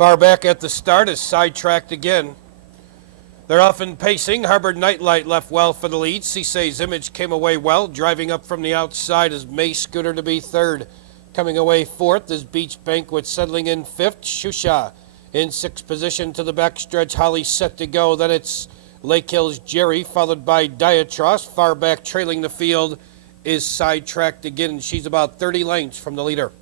Far back at the start is sidetracked again. They're often pacing. Harbor Nightlight left well for the lead. Cissay's Image came away well. Driving up from the outside is May Scooter to be third. Coming away fourth is Beach Banquet settling in fifth. Shusha in sixth position to the backstretch. Holly set to go. Then it's Lake Hills Jerry followed by Diatros. Far back trailing the field is sidetracked again. She's about 30 lengths from the leader.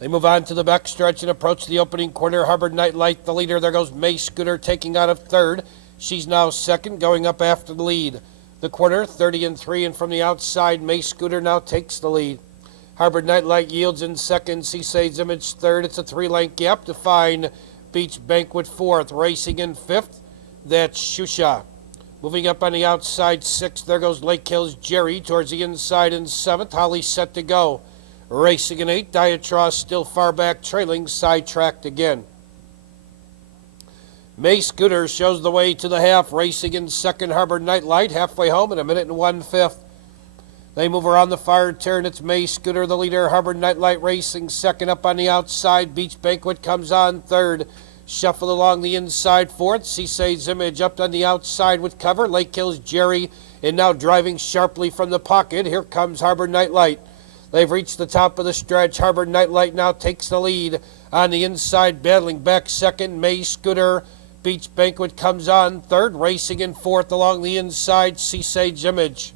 They move on to the backstretch and approach the opening corner. Harbor Nightlight, the leader. There goes May Scooter taking out of third. She's now second, going up after the lead. The corner, 30 and 3, and from the outside, May Scooter now takes the lead. Harbor Nightlight yields in second. Cissay's Image third. It's a 3-length gap to find Beach Banquet fourth. Racing in fifth, that's Shusha. Moving up on the outside, sixth. There goes Lake Hills Jerry towards the inside in seventh. Holly set to go. Racing in eighth. Diatros still far back, trailing, sidetracked again. May Scooter shows the way to the half. Racing in second, Harbor Nightlight, halfway home in 1:01. They move around the far turn. It's May Scooter, the leader. Harbor Nightlight racing second. Up on the outside, Beach Banquet comes on third. Shuffle along the inside fourth. Cissay's Image up on the outside with cover. Lake Hills Jerry, and now driving sharply from the pocket. Here comes Harbor Nightlight. They've reached the top of the stretch. Harbor Nightlight now takes the lead. On the inside, battling back second, May Scooter. Beach Banquet comes on third. Racing in fourth along the inside, Cissay's Image.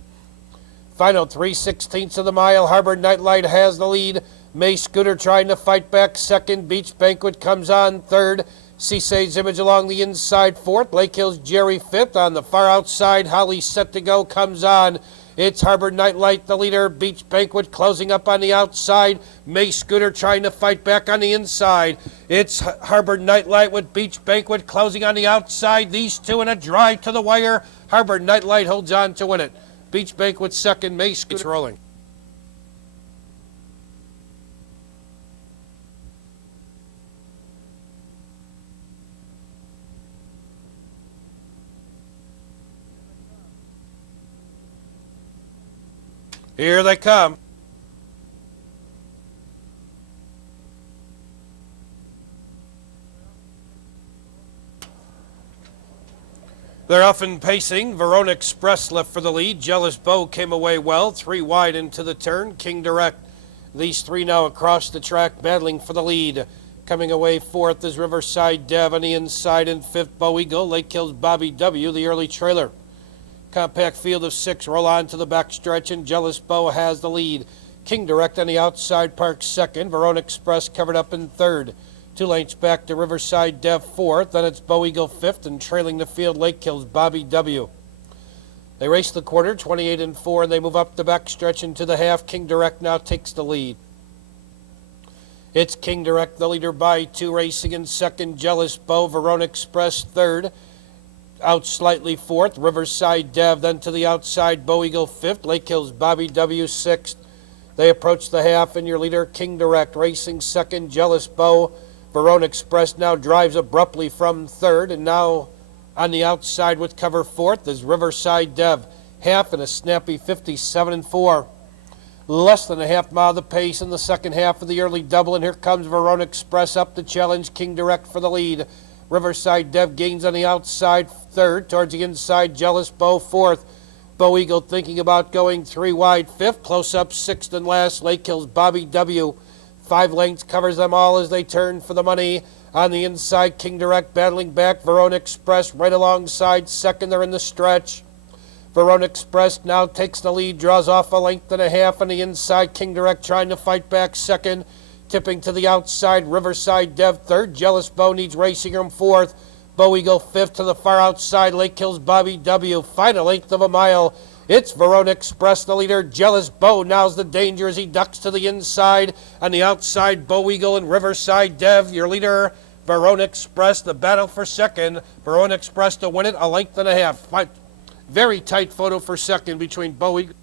Final 3/16 of the mile. Harbor Nightlight has the lead. May Scooter trying to fight back second. Beach Banquet comes on third. Cissay's Image along the inside fourth. Lake Hills Jerry fifth. On the far outside, Holly set to go comes on. It's Harbor Nightlight, the leader. Beach Banquet closing up on the outside. May Scooter trying to fight back on the inside. It's Harbor Nightlight with Beach Banquet closing on the outside. These two in a drive to the wire. Harbor Nightlight holds on to win it. Beach Banquet second, May Scooter. It's rolling. Here they come. They're often pacing. Verona Express left for the lead. Jealous Bow came away well. 3 wide into the turn. King Direct. These three now across the track battling for the lead. Coming away fourth is Riverside Dev on the inside, and fifth Bow Eagle. Lake Hills Bobby W, the early trailer. Compact field of 6 roll on to the backstretch, and Jealous Bow has the lead. King Direct on the outside parks second. Verona Express covered up in third. 2 lengths back to Riverside Dev fourth. Then it's Bow Eagle fifth, and trailing the field, Lake Hills Bobby W. They race the quarter, 28 and 4, and they move up the backstretch into the half. King Direct now takes the lead. It's King Direct, the leader by 2, racing in second. Jealous Bow, Verona Express third. Out slightly fourth, Riverside Dev, then to the outside, Bow Eagle fifth, Lake Hills Bobby W sixth. They approach the half, and your leader, King Direct, racing second. Jealous Bow, Verona Express now drives abruptly from third, and now on the outside with cover fourth is Riverside Dev, half in a snappy 57 and 4. Less than a half mile the pace in the second half of the early double, and here comes Verona Express up to challenge King Direct for the lead. Riverside Dev gains on the outside third. Towards the inside, Jealous Bow fourth. Bow Eagle thinking about going 3 wide fifth. Close up sixth and last, Lake Hills Bobby W. 5 lengths covers them all as they turn for the money. On the inside, King Direct battling back. Verona Express right alongside second. They're in the stretch. Verona Express now takes the lead, draws off a length and a half on the inside. King Direct trying to fight back second. Tipping to the outside, Riverside Dev third. Jealous Bow needs racing room fourth. Bow Eagle fifth to the far outside. Lake Hills Bobby W. Final eighth of a mile. It's Verona Express, the leader. Jealous Bow now's the danger as he ducks to the inside. On the outside, Bow Eagle and Riverside Dev. Your leader, Verona Express, the battle for second. Verona Express to win it, a length and a half. Very tight photo for second between Bow Eagle.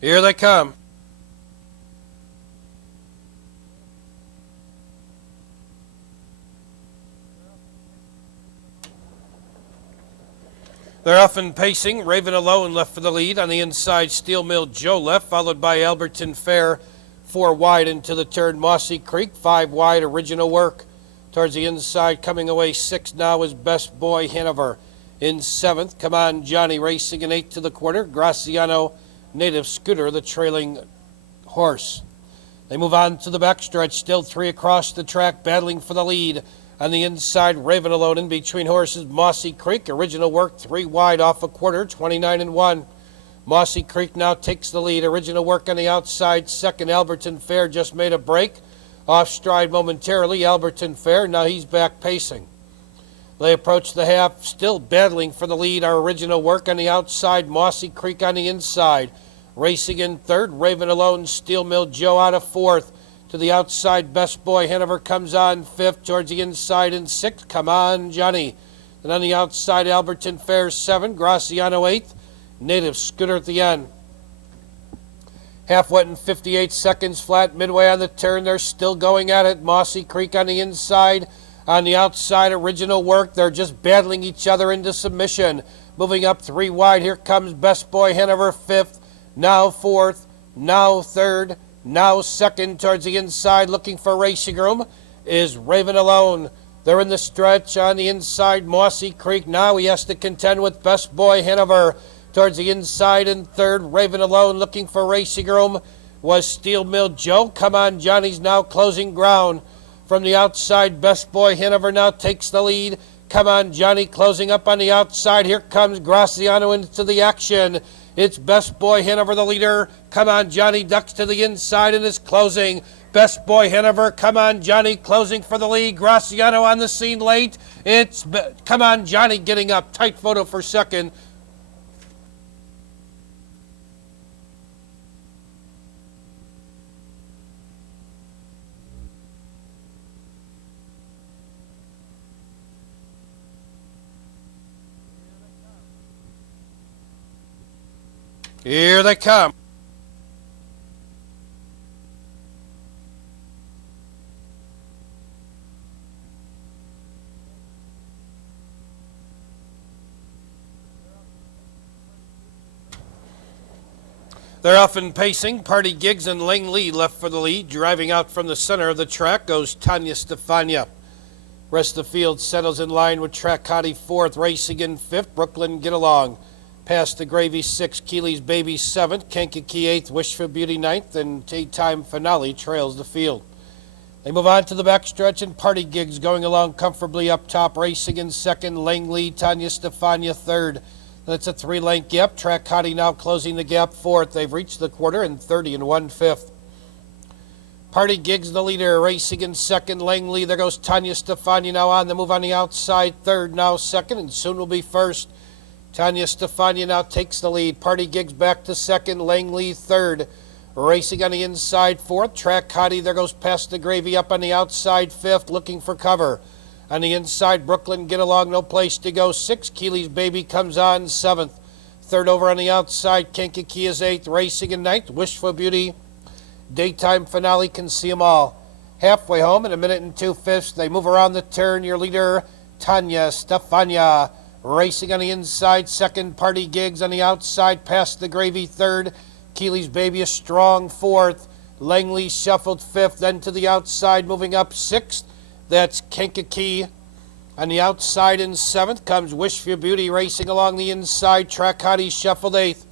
Here they come. They're often pacing. Raven Alone left for the lead. On the inside, Steel Mill Joe left, followed by Alberton Fair. 4 wide into the turn, Mossy Creek. 5 wide, Original Work. Towards the inside, coming away 6 now is Best Boy Hanover. In 7th, Come On Johnny racing in 8th to the quarter. Graciano Native Scooter, the trailing horse. They move on to the backstretch, still 3 across the track, battling for the lead. On the inside, Raven Alone in between horses, Mossy Creek. Original Work 3 wide off a quarter, 29-1. Mossy Creek now takes the lead. Original Work on the outside. Second, Alberton Fair just made a break. Off stride momentarily, Alberton Fair. Now he's back pacing. They approach the half, still battling for the lead. Our Original Work on the outside, Mossy Creek on the inside. Racing in third, Raven Alone, Steel Mill Joe out of fourth. To the outside, Best Boy Hanover comes on fifth. Towards the inside in sixth, Come On Johnny. And on the outside, Alberton Fair 7, Graciano 8th, Native Scooter at the end. Half went in 58 seconds flat. Midway on the turn, they're still going at it. Mossy Creek on the inside. On the outside, Original Work. They're just battling each other into submission. Moving up 3 wide. Here comes Best Boy Hanover 5th. Now 4th. Now 3rd. Now 2nd. Towards the inside, looking for racing room, is Raven Alone. They're in the stretch on the inside. Mossy Creek. Now he has to contend with Best Boy Hanover. Towards the inside in 3rd, Raven Alone looking for racing room was Steel Mill Joe. Come On Johnny's now closing ground. From the outside, Best Boy Hanover now takes the lead. Come On Johnny closing up on the outside. Here comes Graciano into the action. It's Best Boy Hanover, the leader. Come On Johnny ducks to the inside and is closing. Best Boy Hanover, Come On Johnny closing for the lead. Graciano on the scene late. It's Come On Johnny getting up. Tight photo for second. Here they come. They're often pacing. Party Gigs and Lang Lee left for the lead. Driving out from the center of the track goes Tanya Stefania. Rest of the field settles in line with Track Hottie 4th, racing in 5th. Brooklyn Get Along. Past the Gravy 6th, Keeley's Baby 7th, Kankakee 8th, Wish for Beauty 9th, and Daytime Finale trails the field. They move on to the backstretch, and Party Gigs going along comfortably up top, racing in 2nd, Langley, Tanya Stefania 3rd. That's a 3-length gap. Track Hottie now closing the gap 4th. They've reached the quarter in 30 1/5. Party Gigs the leader, racing in 2nd, Langley. There goes Tanya Stefania now on the move on the outside, 3rd, now 2nd, and soon will be 1st. Tanya Stefania now takes the lead. Party Gigs back to 2nd, Langley 3rd. Racing on the inside 4th, Track Hottie. There goes Past the Gravy up on the outside 5th, looking for cover. On the inside, Brooklyn Get Along, no place to go 6th. Keeley's Baby comes on 7th. 3rd over on the outside, Kankakee is 8th. Racing in 9th, Wish for Beauty. Daytime Finale can see them all. Halfway home in 1 minute and 2/5. They move around the turn. Your leader, Tanya Stefania. Racing on the inside, 2nd, Party Gigs on the outside, Past the Gravy 3rd, Keeley's Baby a strong 4th, Langley shuffled 5th, then to the outside, moving up 6th, that's Kankakee. On the outside in 7th comes Wish for Beauty, racing along the inside, Track Hottie shuffled 8th.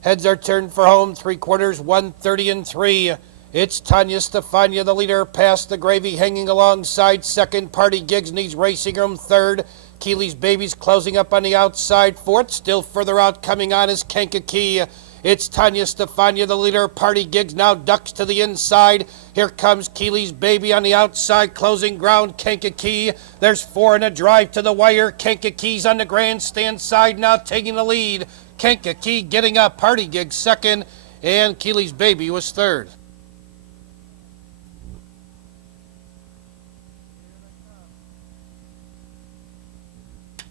Heads are turned for home, 3/4, 1:30 3. It's Tanya Stefania, the leader, Past the Gravy, hanging alongside 2nd, Party Gigs needs racing room 3rd. Keeley's Baby's closing up on the outside 4th. Still further out coming on is Kankakee. It's Tanya Stefania, the leader. Party Gigs now ducks to the inside. Here comes Keeley's Baby on the outside, closing ground. Kankakee. There's 4 in a drive to the wire. Kankakee's on the grandstand side now taking the lead. Kankakee getting up. Party Gigs 2nd, and Keeley's Baby was 3rd.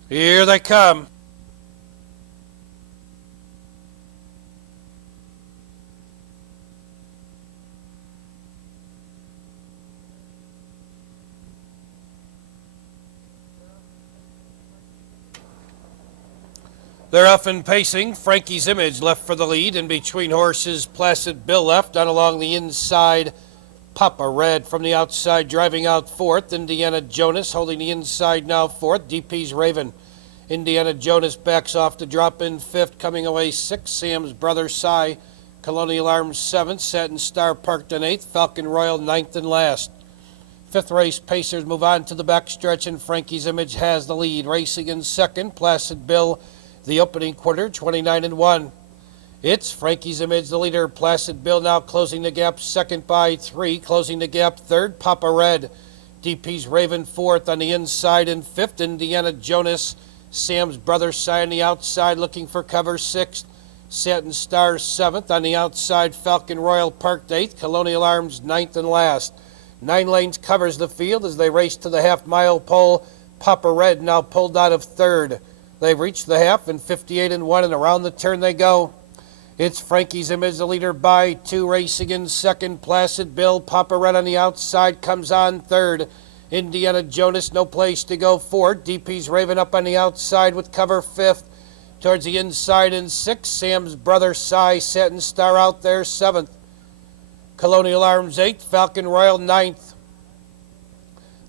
Here they come. They're often pacing. Frankie's Image left for the lead. In between horses, Placid Bill left. On along the inside, Papa Red from the outside driving out fourth. Indiana Jonas holding the inside now fourth. DP's Raven. Indiana Jonas backs off to drop in fifth. Coming away sixth, Sam's Brother Cy. Colonial Arms seventh. Satin Star parked in eighth. Falcon Royal ninth and last. Fifth race, Pacers move on to the backstretch, and Frankie's Image has the lead. Racing in second, Placid Bill, the opening quarter, 29-1. It's Frankie's Image, the leader. Placid Bill now closing the gap second by 3. Closing the gap third, Papa Red. DP's Raven fourth on the inside, and fifth, Indiana Jonas. Sam's Brother Cy on the outside looking for cover sixth. Satin Star seventh. On the outside, Falcon Royal parked eighth. Colonial Arms ninth and last. 9 lanes covers the field as they race to the half-mile pole. Papa Red now pulled out of third. They've reached the half in 58-1, and around the turn they go. It's Frankie's Image, the leader by 2. Racing in second, Placid Bill. Papa Red on the outside comes on third. Indiana Jonas, no place to go fourth. DP's Raven up on the outside with cover fifth. Towards the inside in sixth, Sam's Brother Cy. Satin Star out there seventh. Colonial Arms 8th, Falcon Royal 9th.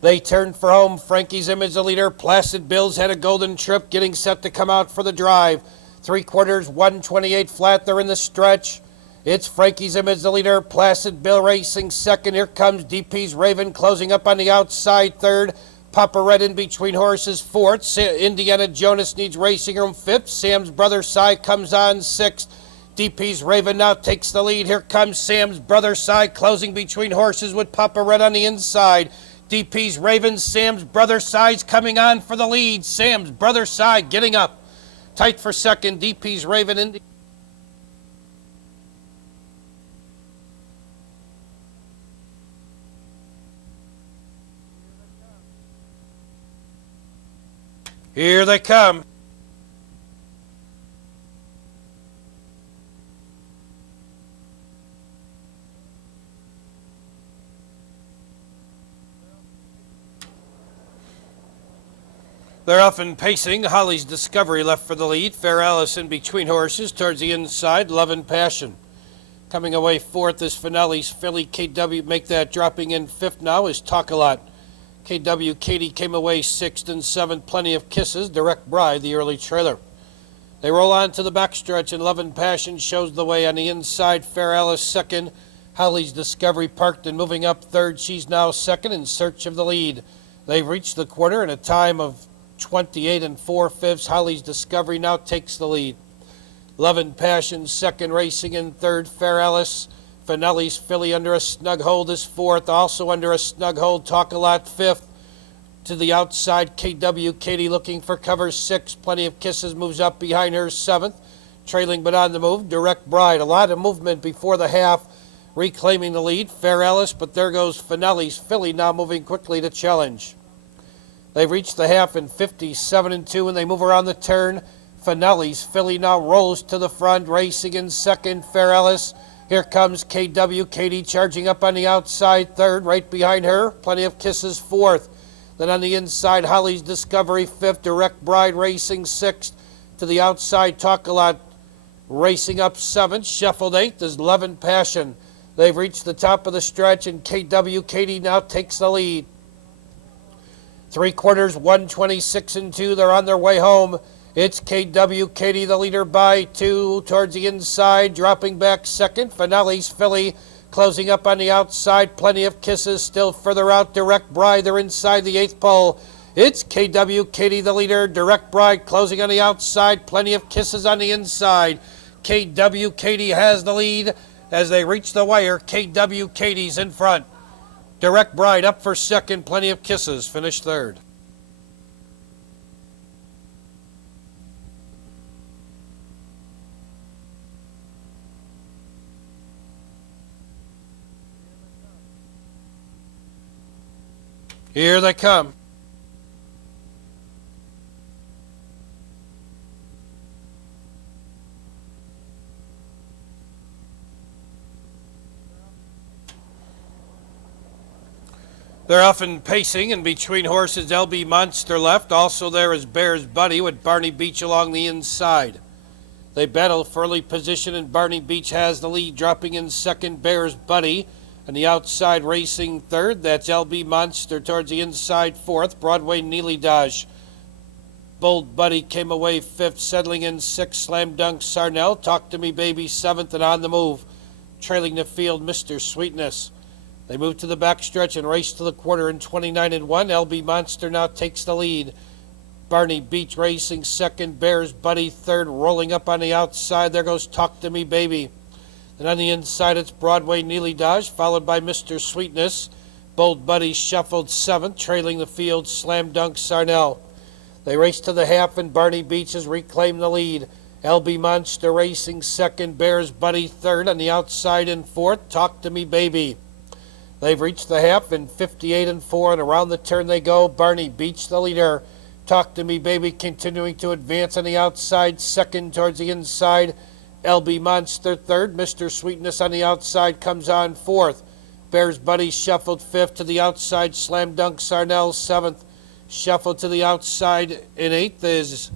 They turn for home. Frankie's Image, the leader. Placid Bill's had a golden trip, getting set to come out for the drive. 3/4, 128 flat. They're in the stretch. It's Frankie's Image, the leader. Placid Bill racing second. Here comes DP's Raven closing up on the outside third. Papa Red in between horses fourth. Indiana Jonas needs racing room fifth. Sam's Brother Cy comes on sixth. DP's Raven now takes the lead. Here comes Sam's Brother Cy closing between horses with Papa Red on the inside. DP's Raven, Sam's Brother Cy's coming on for the lead. Sam's Brother Cy getting up. Tight for second, DP's Raven in. Here they come. They're often pacing. Holly's Discovery left for the lead. Fair Alice in between horses. Towards the inside, Love and Passion. Coming away fourth is Finale's Filly. KW make that dropping in fifth now is Talk A Lot. KW Katie came away sixth and seventh. Plenty of Kisses. Direct Bride, the early trailer. They roll on to the backstretch, and Love and Passion shows the way on the inside. Fair Alice second. Holly's Discovery parked and moving up third. She's now second in search of the lead. They've reached the quarter in a time of 28 4/5. Holly's Discovery now takes the lead. Love and Passion second, racing in third. Fair Alice. Finale's Filly under a snug hold is fourth. Also under a snug hold, Talk A Lot fifth. To the outside, KW Katie looking for cover sixth. Plenty of Kisses moves up behind her seventh. Trailing but on the move, Direct Bride. A lot of movement before the half, reclaiming the lead. Fair Alice, but there goes Finale's Filly now moving quickly to challenge. They've reached the half in 57-2, and they move around the turn. Finale's Filly now rolls to the front, racing in second. Fair Alice. Here comes KW Katie charging up on the outside third. Right behind her, Plenty of Kisses fourth. Then on the inside, Holly's Discovery fifth. Direct Bride racing sixth. To the outside, Talk A Lot racing up seventh. Shuffled eighth is Love and Passion. They've reached the top of the stretch, and KW Katie now takes the lead. 3/4, 126-2. They're on their way home. It's KW Katie, the leader by 2. Towards the inside, dropping back second. Finale's Filly closing up on the outside. Plenty of Kisses still further out. Direct Bride, they're inside the 8th pole. It's KW Katie, the leader. Direct Bride closing on the outside. Plenty of Kisses on the inside. KW Katie has the lead as they reach the wire. KW Katie's in front. Direct Bride up for second. Plenty of Kisses finished third. Here they come. They're often pacing, and between horses LB Monster left. Also there is Bear's Buddy with Barney Beach along the inside. They battle for early position, and Barney Beach has the lead, dropping in second, Bear's Buddy. On the outside, racing third, that's LB Monster. Towards the inside, fourth, Broadway Neely Dodge. Bold Buddy came away fifth, settling in sixth, Slam Dunk Sarnell. Talk to Me Baby seventh, and on the move, trailing the field, Mr. Sweetness. They move to the backstretch and race to the quarter in 29-1. LB Monster now takes the lead. Barney Beach racing second, Bear's Buddy third, rolling up on the outside. There goes Talk to Me Baby. And on the inside, it's Broadway Neely Dodge, followed by Mr. Sweetness. Bold Buddy shuffled seventh, trailing the field, Slam Dunk Sarnell. They race to the half, and Barney Beach has reclaimed the lead. LB Monster racing second, Bear's Buddy third. On the outside in fourth, Talk to Me Baby. They've reached the half in 58-4, and around the turn they go. Barney Beach the leader. Talk to Me Baby continuing to advance on the outside, second towards the inside. LB Monster third. Mr. Sweetness on the outside comes on fourth. Bear's Buddy shuffled fifth to the outside. Slam Dunk Sarnell seventh. Shuffled to the outside in eighth is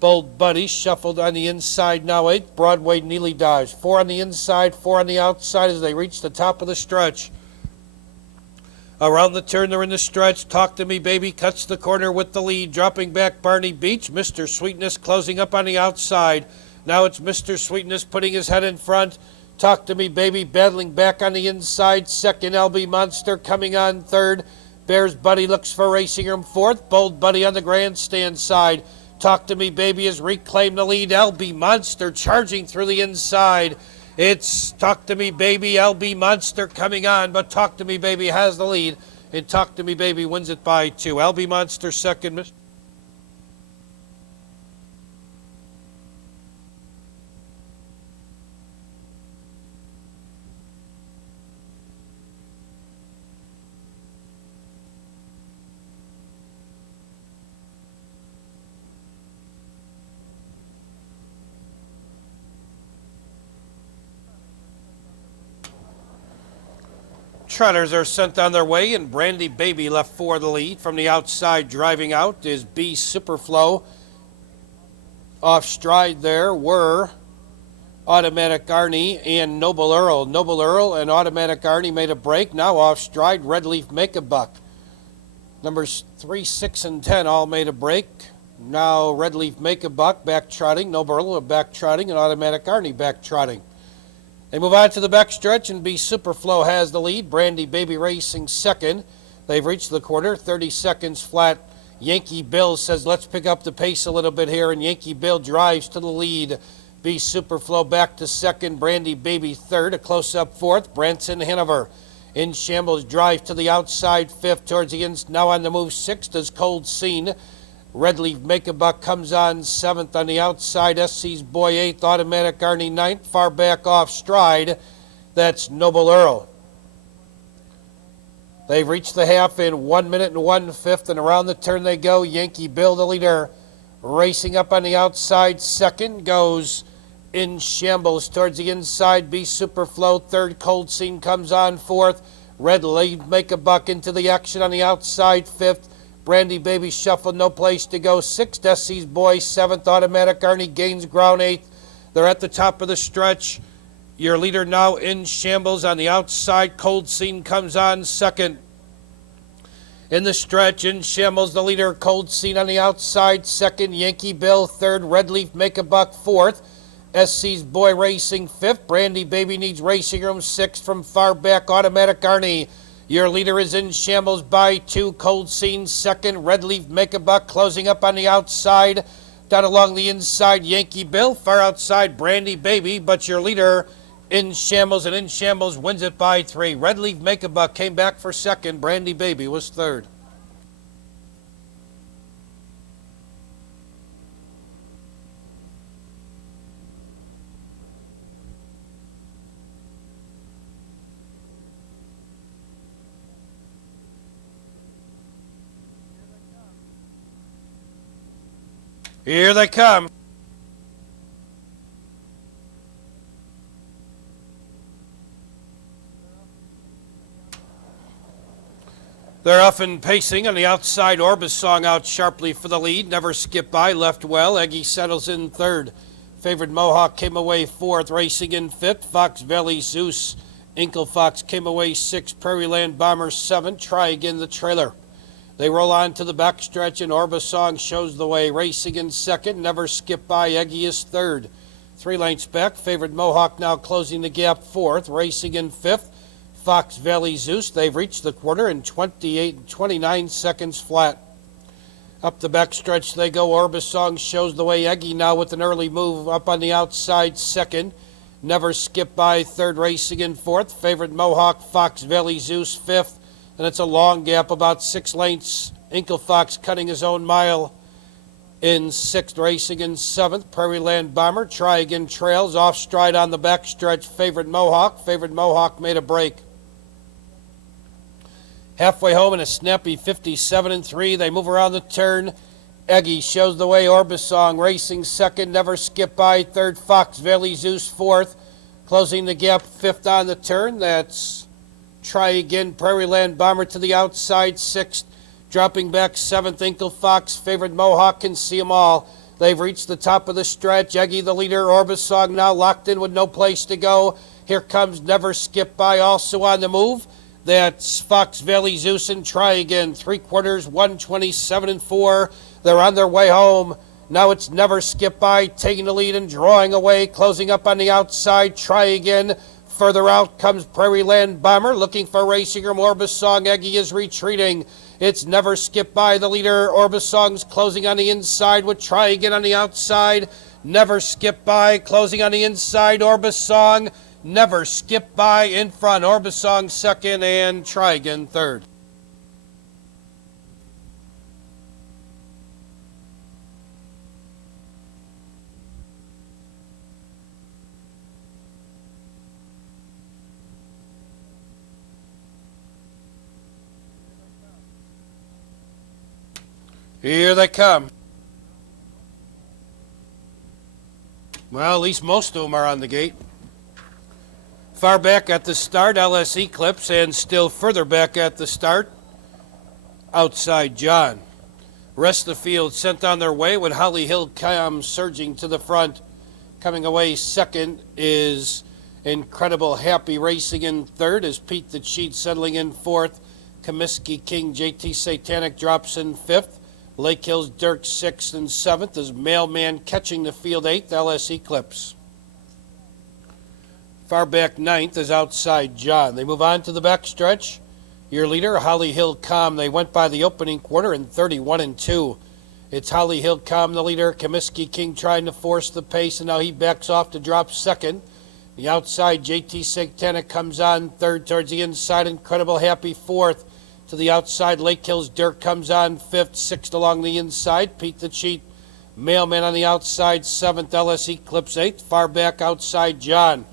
Bold Buddy. Shuffled on the inside now eighth. Broadway Neely Dodge. Four on the inside, four on the outside as they reach the top of the stretch. Around the turn, they're in the stretch. Talk to Me Baby cuts the corner with the lead. Dropping back Barney Beach. Mr. Sweetness closing up on the outside. Now it's Mr. Sweetness putting his head in front. Talk to Me Baby battling back on the inside. Second, LB Monster coming on third. Bear's Buddy looks for racing room fourth. Bold Buddy on the grandstand side. Talk to Me Baby has reclaimed the lead. LB Monster charging through the inside. It's Talk to Me Baby, LB Monster coming on, but Talk to Me Baby has the lead, and Talk to Me Baby wins it by 2. LB Monster second. Trotters are sent on their way, and Brandy Baby left for the lead. From the outside, driving out is B Superflow. Off stride there were Automatic Arnie and Noble Earl. Noble Earl and Automatic Arnie made a break. Now off stride, Red Leaf Make a Buck. Numbers 3, 6, and 10 all made a break. Now Red Leaf Make a Buck back trotting. Noble Earl back trotting, and Automatic Arnie back trotting. They move on to the backstretch, and B Superflow has the lead. Brandy Baby racing second. They've reached the quarter, 30 seconds flat. Yankee Bill says, let's pick up the pace a little bit here, and Yankee Bill drives to the lead. B Superflow back to second. Brandy Baby third. A close-up fourth. Branson Hanover in shambles. Drive to the outside fifth. Towards the ends. Now on the move sixth is Cold Scene. Red Leaf Make a Buck comes on seventh. On the outside, SC's Boy eighth. Automatic Arnie ninth. Far back off stride, that's Noble Earl. They've reached the half in 1 minute and 1/5, and around the turn they go. Yankee Bill, the leader, racing up on the outside. Second goes In Shambles towards the inside. B Superflow third. Cold Scene comes on fourth. Red Leaf Make a Buck into the action on the outside fifth. Brandy Baby shuffled, no place to go. Sixth, SC's Boy, seventh. Automatic Arnie gains ground eighth. They're at the top of the stretch. Your leader now In Shambles on the outside. Cold Scene comes on second. In the stretch, In Shambles the leader. Cold Scene on the outside second. Yankee Bill third. Red Leaf Make a Buck fourth. SC's Boy racing fifth. Brandy Baby needs racing room sixth. From far back, Automatic Arnie. Your leader is In Shambles by 2. Cold Scene second. Red Leaf Make a Buck closing up on the outside. Down along the inside, Yankee Bill. Far outside, Brandy Baby. But your leader, In Shambles, and In Shambles wins it by 3. Red Leaf Make a Buck came back for second. Brandy Baby was third. Here they come. They're often pacing on the outside. Orbisong out sharply for the lead. Never Skip By left well. Eggy settles in third. Favored Mohawk came away fourth. Racing in fifth. Fox Valley Zeus. Inkle Fox came away sixth. Prairie Land Bomber seventh. Try Again the trailer. They roll on to the backstretch and Orbisong shows the way. Racing in second. Never Skip By. Eggy is third. 3 lengths back. Favored Mohawk now closing the gap fourth. Racing in fifth. Fox Valley Zeus. They've reached the quarter in 28 and 29 seconds flat. Up the backstretch they go. Orbisong shows the way. Eggy now with an early move up on the outside second. Never Skip By third. Racing in fourth. Favored Mohawk. Fox Valley Zeus fifth. And it's a long gap, about 6 lengths. Inkle Fox cutting his own mile in sixth. Racing in seventh. Prairie Land Bomber. Try Again trails off stride on the backstretch. Favored Mohawk. Favored Mohawk made a break. Halfway home in a snappy 57-3. They move around the turn. Eggy shows the way. Orbisong racing second. Never Skip By third. Fox Valley Zeus fourth. Closing the gap fifth on the turn. That's Try Again. Prairie Land Bomber to the outside sixth. Dropping back seventh. Inkle Fox. Favored Mohawk can see them all. They've reached the top of the stretch. Eggy the leader. Orbisong now locked in with no place to go. Here comes Never Skip By also on the move. That's Fox Valley Zeus and Try Again. 3/4, 127-4. They're on their way home. Now it's Never Skip By taking the lead and drawing away. Closing up on the outside. Try Again. Further out comes Prairie Land Bomber looking for racing room. Orbisong. Eggy is retreating. It's Never Skip By the leader. Orbisong's closing on the inside with Try Again on the outside. Never Skip By closing on the inside. Orbisong. Never Skip By in front. Orbisong second and Try Again third. Here they come. Well, at least most of them are on the gate. Far back at the start, LS Eclipse, and still further back at the start, Outside John. Rest of the field sent on their way with Holly Hill Cam surging to the front. Coming away second is Incredible Happy racing in third as Pete the Cheat settling in fourth. Comiskey King JT Satanic drops in fifth. Lake Hills Dirk sixth and seventh as Mailman catching the field eighth, LS Eclipse. Far back ninth is Outside John. They move on to the backstretch. Your leader, Holly Hill Calm. They went by the opening quarter in 31-2. It's Holly Hill Calm, the leader. Comiskey King trying to force the pace, and now he backs off to drop second. The outside, JT Satanic comes on third towards the inside. Incredible Happy fourth. To the outside, Lake Hills Dirk comes on fifth. Sixth along the inside, Pete the Cheat. Mailman on the outside, seventh. LS Eclipse eighth. Far back, Outside John.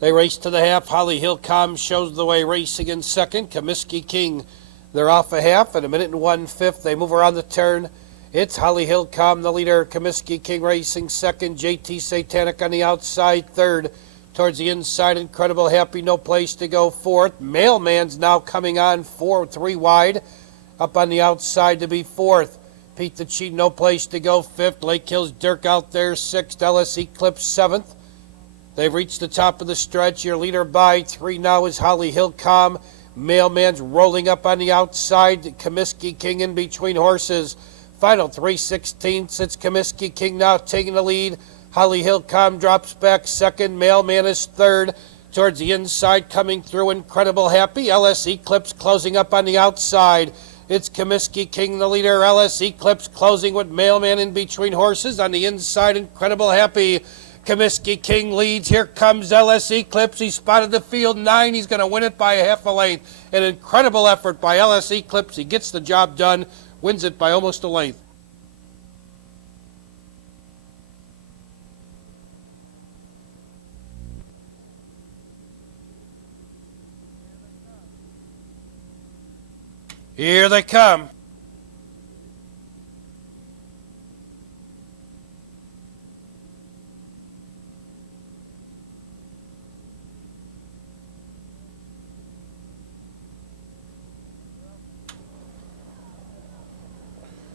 They race to the half. Holly Hill Calm shows the way, racing in second. Comiskey King, they're off a half at 1:01.5. They move around the turn. It's Holly Hill Calm, the leader. Comiskey King racing second. JT Satanic on the outside third. Towards the inside, Incredible Happy, no place to go fourth. Mailman's now coming on 3 wide. Up on the outside to be fourth. Pete the Cheat, no place to go fifth. Lake Hills Dirk out there sixth. LS Eclipse seventh. They've reached the top of the stretch. Your leader by 3 now is Holly Hill Calm. Mailman's rolling up on the outside. Comiskey King in between horses. Final 3/16. It's Comiskey King now taking the lead. Holly Hill Calm drops back second. Mailman is third. Towards the inside coming through, Incredible Happy. LS Eclipse closing up on the outside. It's Comiskey King, the leader. LS Eclipse closing with Mailman in between horses. On the inside, Incredible Happy. Comiskey King leads. Here comes LS Eclipse. He spotted the field 9. He's going to win it by a half a length. An incredible effort by LS Eclipse. He gets the job done, wins it by almost a length. Here they come.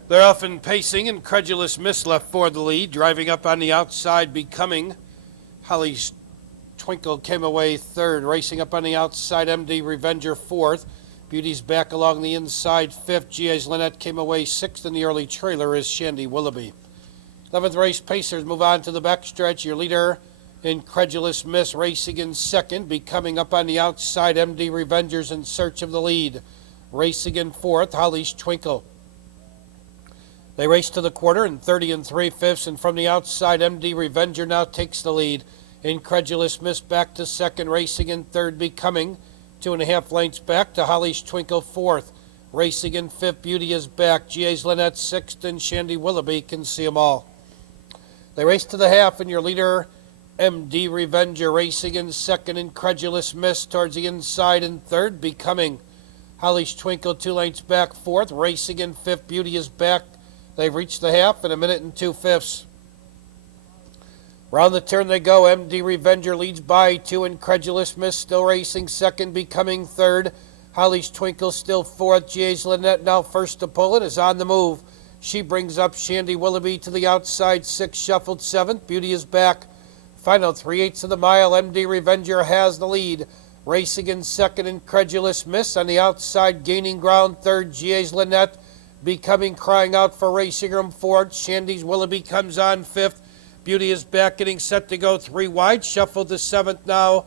They're often pacing. Incredulous Miss left for the lead. Driving up on the outside, Becoming. Holly's Twinkle came away third. Racing up on the outside, MD Revenger fourth. Beauty's back along the inside fifth. GA's Lynette came away sixth. And the early trailer is Shandy Willoughby. 11th race pacers move on to the backstretch. Your leader, Incredulous Miss, racing in second. Becoming up on the outside, MD Revengers in search of the lead. Racing in fourth, Holly's Twinkle. They race to the quarter in 30 3/5, and from the outside, MD Revenger now takes the lead. Incredulous Miss back to second, racing in third, Becoming. 2.5 lengths back to Holly's Twinkle fourth. Racing in fifth, Beauty is back. GA's Lynette sixth, and Shandy Willoughby can see them all. They race to the half, and your leader, MD Revenger, racing in second. Incredulous Miss towards the inside in third, Becoming. Holly's Twinkle 2 lengths back fourth. Racing in fifth, Beauty is back. They've reached the half in 1 minute and 2/5. Round the turn they go. MD Revenger leads by 2. Incredulous Miss still racing second, Becoming third. Holly's Twinkle still fourth. GA's Lynette now first to pull it, is on the move. She brings up Shandy Willoughby to the outside, 6 shuffled 7th. Beauty is back. Final 3/8 of the mile. MD Revenger has the lead. Racing in second, Incredulous Miss on the outside, gaining ground third. GA's Lynette. Becoming crying out for racing room fourth. Shandy's Willoughby comes on fifth. Beauty is back, getting set to go 3 wide. Shuffled to 7th now.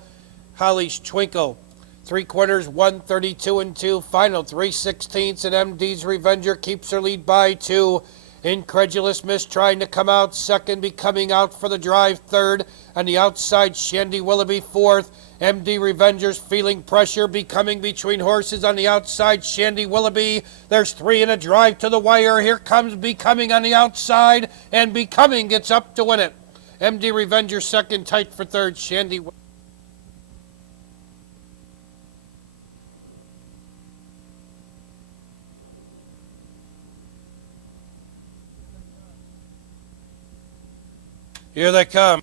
Holly's Twinkle. 3/4, 1:32 and 2. Final 3/16, and MD's Revenger keeps her lead by 2. Incredulous Miss trying to come out second, Becoming out for the drive third. On the outside, Shandy Willoughby fourth. MD Revenger's feeling pressure, Becoming between horses on the outside. Shandy Willoughby, there's 3 in a drive to the wire. Here comes Becoming on the outside, and Becoming gets up to win it. MD Revenger second, tight for third. Shandy. Here they come.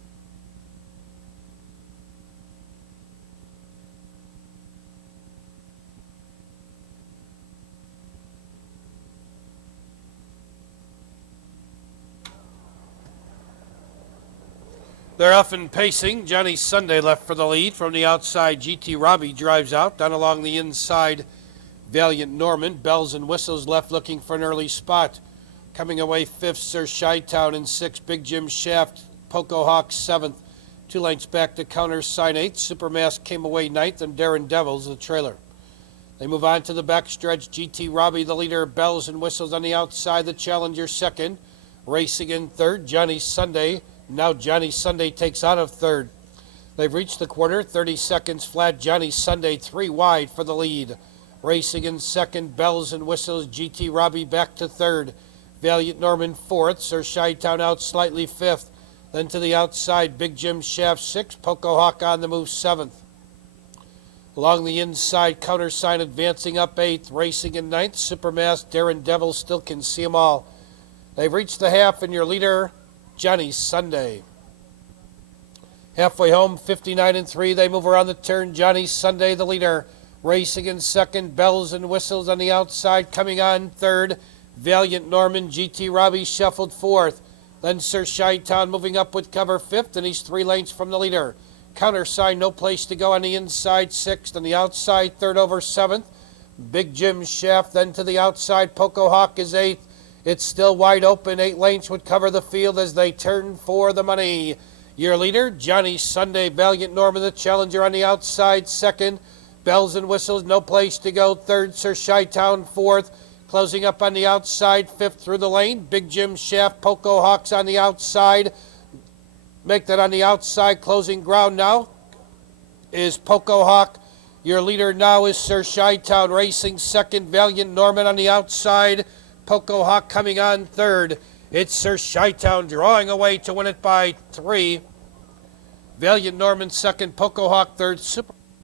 They're often pacing. Johnny Sunday left for the lead. From the outside, GT Robbie drives out. Down along the inside, Valiant Norman. Bells and Whistles left looking for an early spot. Coming away fifth, Sir Chi-Town in sixth. Big Jim Shaft, Poco Hawk seventh. 2 lengths back to Countersign eighth. Supermask came away ninth, and Darren Devils the trailer. They move on to the backstretch. GT Robbie the leader. Bells and Whistles on the outside. The challenger second. Racing in third, Johnny Sunday. Now Johnny Sunday takes out of third. They've reached the quarter, 30 seconds flat. Johnny Sunday 3 wide for the lead. Racing in second, Bells and Whistles. GT Robbie back to third. Valiant Norman fourth. Sir Chi-Town out slightly fifth. Then to the outside, Big Jim Shaft sixth. Poco Hawk on the move seventh. Along the inside, Countersign advancing up eighth. Racing in ninth, Supermass. Darren Devil still can see them all. They've reached the half, and your leader, Johnny Sunday. Halfway home, 59 3. They move around the turn. Johnny Sunday the leader. Racing in second, Bells and Whistles on the outside. Coming on third, Valiant Norman. GT Robbie shuffled fourth. Then Sir Chi-Town moving up with cover fifth, and he's 3 lengths from the leader. Countersign, no place to go on the inside, sixth. On the outside, third over seventh. Big Jim Shaft, then to the outside, Poco Hawk is eighth. It's still wide open. 8 lengths would cover the field as they turn for the money. Your leader, Johnny Sunday. Valiant Norman, the challenger on the outside, second. Bells and Whistles, no place to go. Third, Sir Chi-Town, fourth. Closing up on the outside, fifth through the lane. Big Jim Shaft, Poco Hawks on the outside. Make that on the outside. Closing ground now is Poco Hawk. Your leader now is Sir Chi-Town racing second. Valiant Norman on the outside. Poco Hawk coming on third. It's Sir Chi-Town drawing away to win it by 3. Valiant Norman second, Poco Hawk third. Super